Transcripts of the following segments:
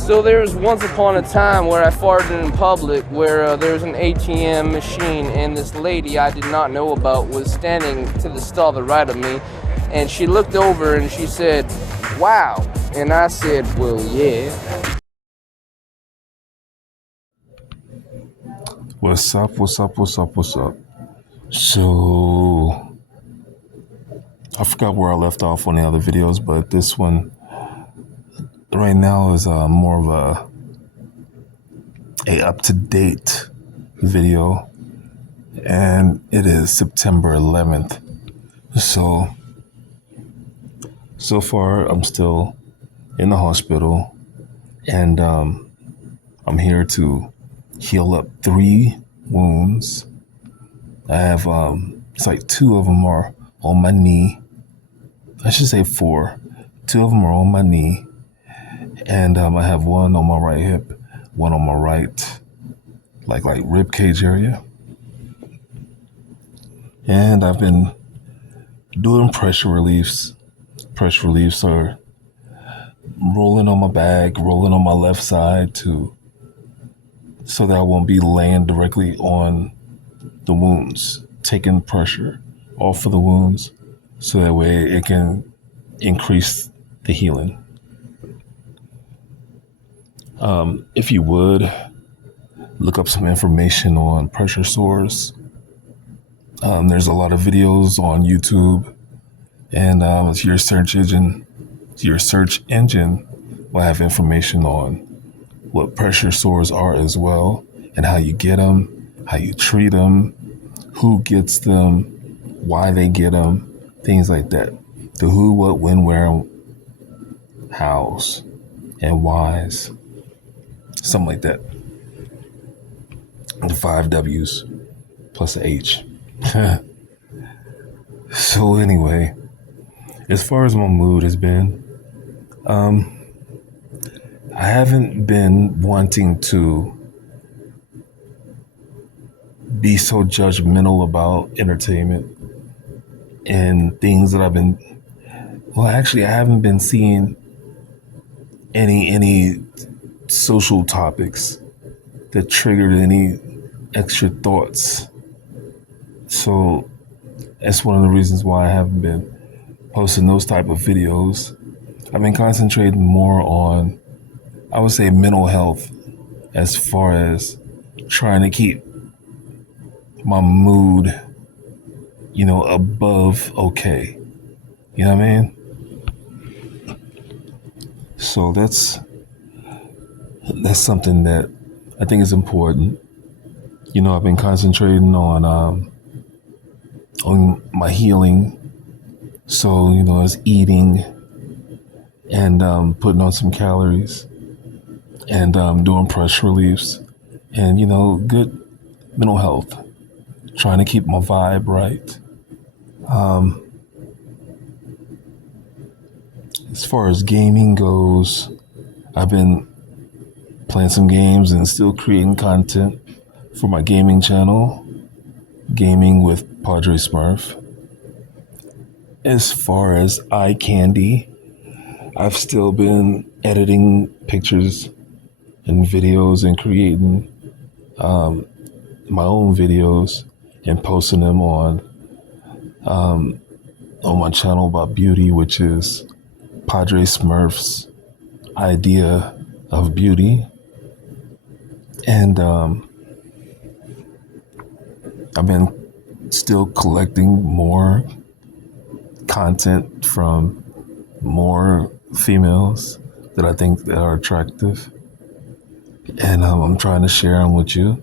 So there was once upon a time where I farted in public, where there was an ATM machine, and this lady I did not know about was standing to the stall to the right of me, and she looked over and she said, "Wow," and I said, "Well, yeah." What's up, what's up, what's up, what's up? So, I forgot where I left off on the other videos, but this one right now is more of a up-to-date video, and it is September 11th. So far I'm still in the hospital, and I'm here to heal up 3 wounds. I have it's like 2 of them are on my knee. I should say 4. 2 of them are on my knee, and I have 1 on my right hip, 1 on my right, like rib cage area. And I've been doing pressure reliefs. Pressure reliefs are rolling on my back, rolling on my left side so that I won't be laying directly on the wounds, taking the pressure off of the wounds, so that way it can increase the healing. If you would, look up some information on pressure sores. There's a lot of videos on YouTube, and your search engine will have information on what pressure sores are as well, and how you get them, how you treat them, who gets them, why they get them, things like that. The who, what, when, where, hows, and whys. Something like that. The 5 W's plus a H. So anyway, as far as my mood has been, I haven't been wanting to be so judgmental about entertainment and things that I haven't been seeing any social topics that triggered any extra thoughts. So that's one of the reasons why I haven't been posting those type of videos. I've been concentrating more on, I would say, mental health, as far as trying to keep my mood, above okay. You know what I mean? So that's something that I think is important. I've been concentrating on my healing. So, it's eating and putting on some calories and doing pressure reliefs and, good mental health, trying to keep my vibe right. As far as gaming goes, I've been playing some games and still creating content for my gaming channel, Gaming with Podrey Smurf. As far as eye candy, I've still been editing pictures and videos and creating my own videos and posting them on my channel about beauty, which is Podrey Smurf's idea of beauty. And I've been still collecting more content from more females that I think that are attractive, and I'm trying to share them with you.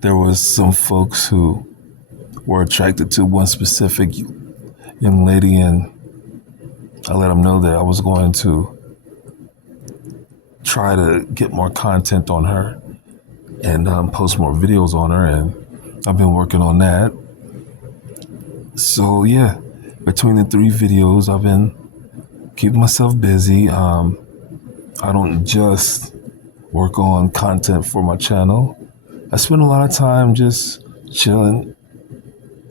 There was some folks who were attracted to one specific young lady, and I let them know that I was going to try to get more content on her and post more videos on her, and I've been working on that. So yeah, between the 3 videos, I've been keeping myself busy. I don't just work on content for my channel. I spend a lot of time just chilling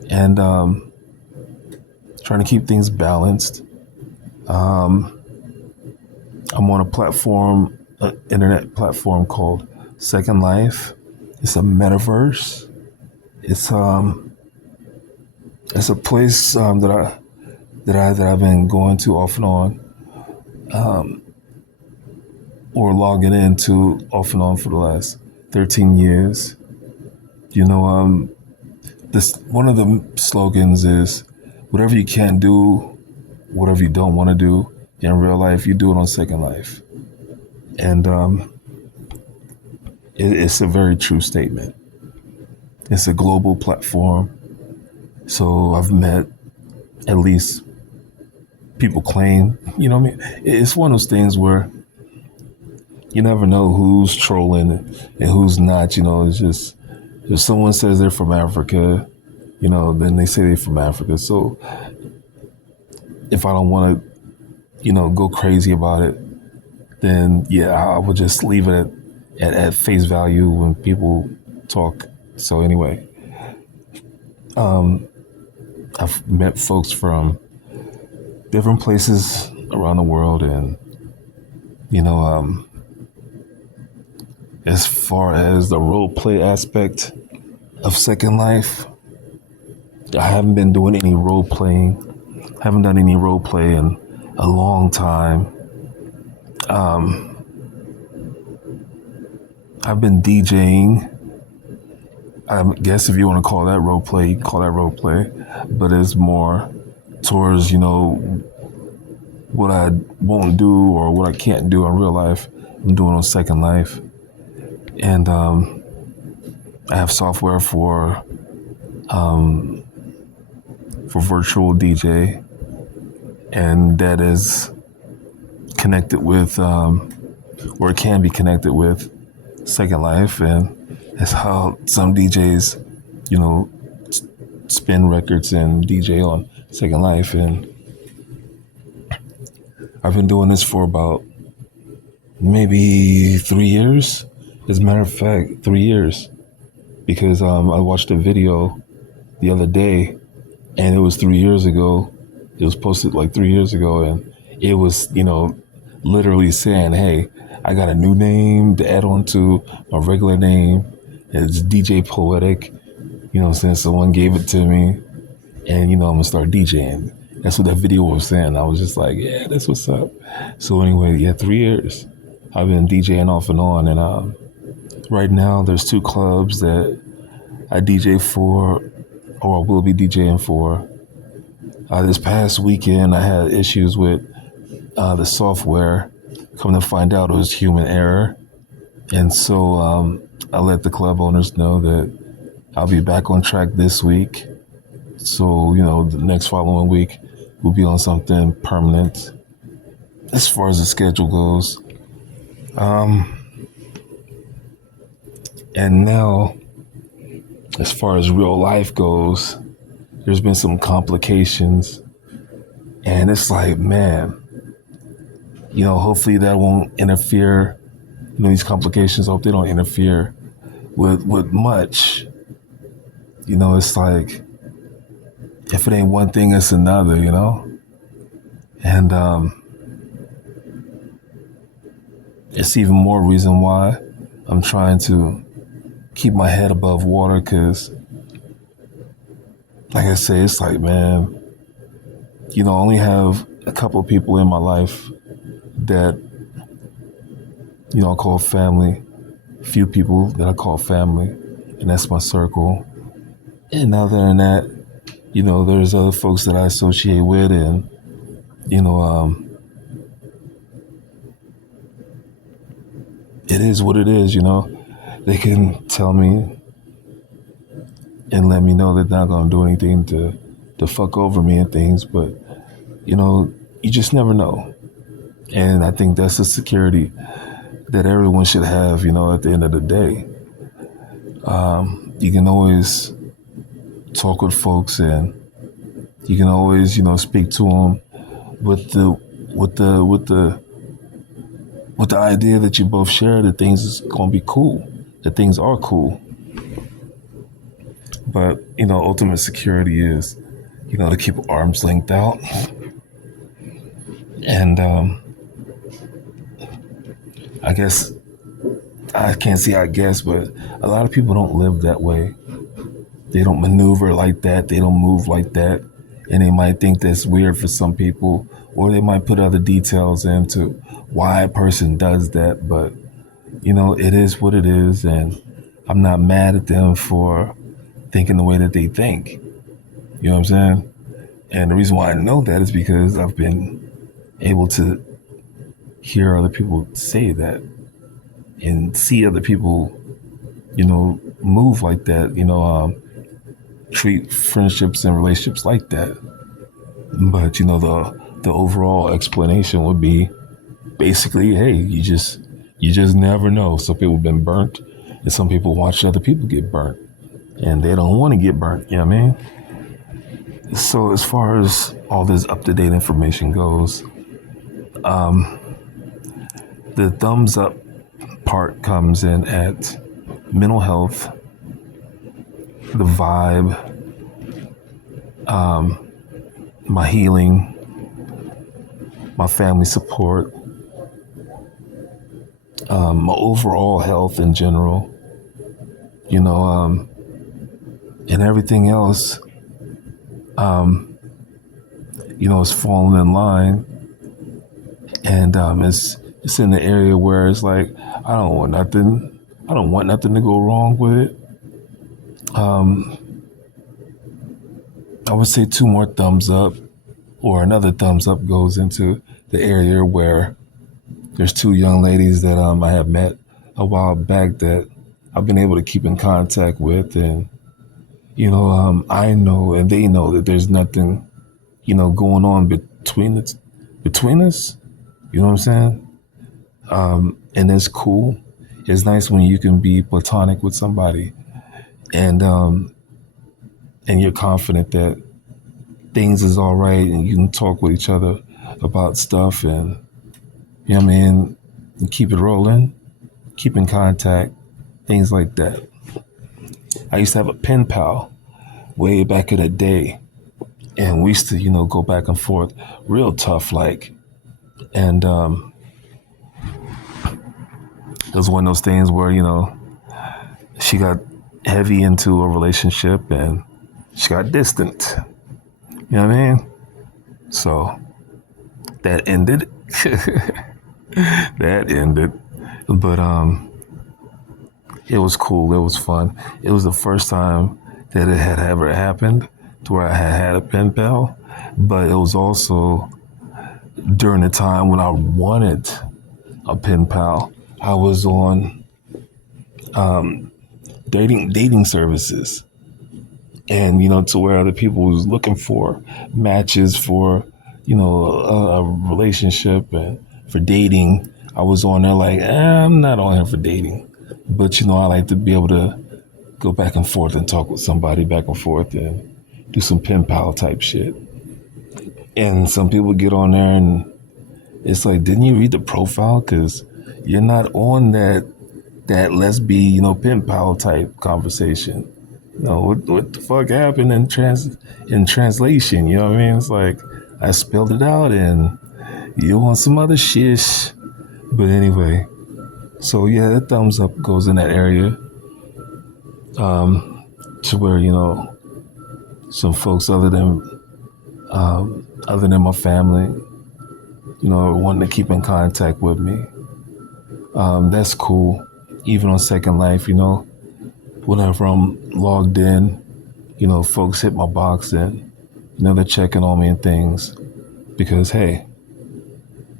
and trying to keep things balanced. I'm on a platform, an internet platform called Second Life. It's a metaverse. It's a place that I've been going to off and on, or logging into off and on for the last 13 years. You know, this one of the slogans is, whatever you can't do, whatever you don't want to do in real life, you do it on Second Life. And it's a very true statement. It's a global platform. So I've met, at least people claim, you know what I mean? It's one of those things where you never know who's trolling and who's not. You know, it's just, if someone says they're from Africa, you know, then they say they're from Africa. So if I don't want to, you know, go crazy about it, then yeah, I would just leave it at face value when people talk. So anyway, I've met folks from different places around the world, and you know, as far as the role play aspect of Second Life, I haven't been doing any role playing. Haven't done any role play in a long time. I've been DJing. I guess if you want to call that role play, you can call that role play, but it's more towards, you know, what I won't do or what I can't do in real life, I'm doing on Second Life. And I have software for virtual DJ, and that is connected with, or it can be connected with Second Life, and that's how some DJs, you know, spin records and DJ on Second Life. And I've been doing this for about maybe 3 years. As a matter of fact, 3 years, because I watched a video the other day, and it was 3 years ago. It was posted like 3 years ago, and it was, you know, literally saying, hey, I got a new name to add on to my regular name. It's DJ Poetic. You know what I'm saying? Someone gave it to me, and, you know, I'm going to start DJing. That's what that video was saying. I was just like, yeah, that's what's up. So anyway, yeah, 3 years. I've been DJing off and on, and right now there's 2 clubs that I DJ for, or will be DJing for. This past weekend, I had issues with the software. Come to find out, it was human error. And so I let the club owners know that I'll be back on track this week. So, you know, the next following week, we'll be on something permanent as far as the schedule goes. And now, as far as real life goes, there's been some complications. And it's like, man, you know, hopefully that won't interfere. You know, these complications, I hope they don't interfere with much. You know, it's like, if it ain't one thing, it's another, you know? And it's even more reason why I'm trying to keep my head above water, because, like I say, it's like, man, you know, I only have a couple of people in my life that, you know, I call family. Few people that I call family, and that's my circle. And other than that, you know, there's other folks that I associate with, and, you know, it is what it is, you know. They can tell me and let me know that they're not going to do anything to fuck over me and things, but, you know, you just never know. And I think that's a security that everyone should have, you know, at the end of the day. You can always talk with folks, and you can always, you know, speak to them with the idea that you both share that things is going to be cool, that things are cool. But, you know, ultimate security is, you know, to keep arms length out. And I guess, I can't say I guess, but a lot of people don't live that way. They don't maneuver like that. They don't move like that. And they might think that's weird for some people, or they might put other details into why a person does that. But, it is what it is. And I'm not mad at them for thinking the way that they think. You know what I'm saying? And the reason why I know that is because I've been able to hear other people say that and see other people, move like that, treat friendships and relationships like that. But, the overall explanation would be basically, hey, you just never know. Some people have been burnt, and some people watch other people get burnt, and they don't want to get burnt. You know what I mean? So as far as all this up-to-date information goes, the thumbs up part comes in at mental health, the vibe, my healing, my family support, my overall health in general, and everything else, is falling in line. And it's in the area where it's like, I don't want nothing to go wrong with it. I would say 2 more thumbs up, or another thumbs up goes into the area where there's 2 young ladies that I have met a while back that I've been able to keep in contact with, and I know and they know that there's nothing going on between us. You know what I'm saying? And it's cool. It's nice when you can be platonic with somebody, and you're confident that things is all right, and you can talk with each other about stuff, and and keep it rolling, keep in contact, things like that. I used to have a pen pal way back in the day, and we used to go back and forth real tough like, and it was one of those things where she got heavy into a relationship and she got distant. You know what I mean? So that ended. That ended. But it was cool. It was fun. It was the first time that it had ever happened to where I had a pen pal. But it was also during the time when I wanted a pen pal. I was on dating services, and to where other people was looking for matches for a relationship and for dating. I was on there like, I'm not on here for dating, but I like to be able to go back and forth and talk with somebody back and forth and do some pen pal type shit. And some people get on there and it's like, didn't you read the profile? Because you're not on that let's be, pen pal type conversation. What the fuck happened in translation? You know what I mean? It's like, I spelled it out and you want some other shish. But anyway, so yeah, that thumbs up goes in that area. To where, some folks other than my family, wanting to keep in contact with me. That's cool. Even on Second Life, whenever I'm logged in, folks hit my box and, they're checking on me and things because, hey,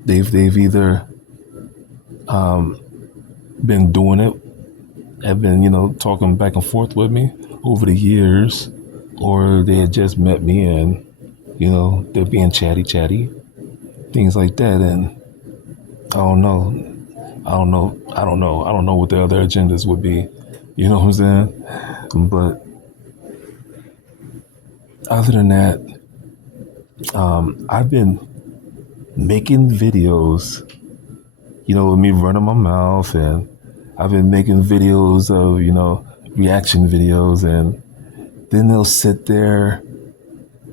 they've either been doing it, have been, talking back and forth with me over the years, or they had just met me and, they're being chatty, things like that. And I don't know what their other agendas would be. You know what I'm saying? But other than that, I've been making videos, with me running my mouth, and I've been making videos of, reaction videos, and then they'll sit there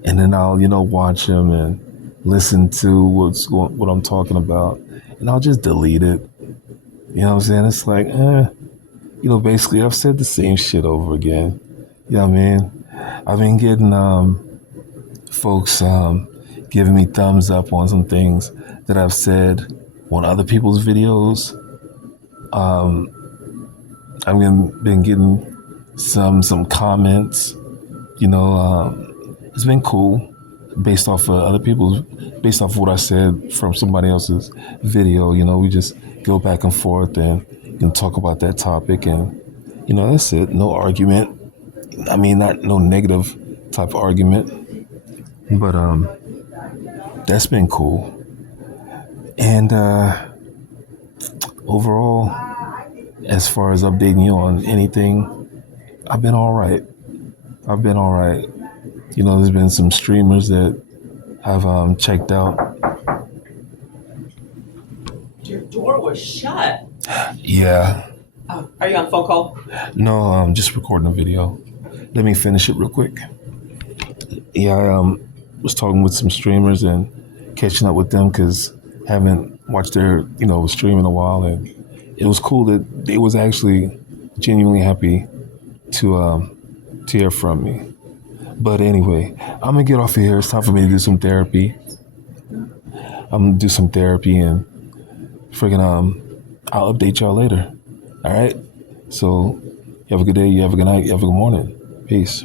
and then I'll, watch them and listen to what I'm talking about. and I'll just delete it. You know what I'm saying? It's like, basically I've said the same shit over again. You know what I mean? I've been getting folks giving me thumbs up on some things that I've said on other people's videos. I've been getting some comments. It's been cool based off of what I said from somebody else's video. We just go back and forth and talk about that topic, and that's it. No argument. I mean, not no negative type of argument, but that's been cool. And overall, as far as updating you on anything, I've been all right. There's been some streamers that I've checked out. Your door was shut. Yeah. Oh, are you on a phone call? No, I'm just recording a video. Let me finish it real quick. Yeah, I was talking with some streamers and catching up with them because haven't watched their stream in a while, and it was cool that they was actually genuinely happy to hear from me. But anyway, I'm gonna get off of here. It's time for me to do some therapy. I'm gonna do some therapy and I'll update y'all later. All right. So you have a good day. You have a good night. You have a good morning. Peace.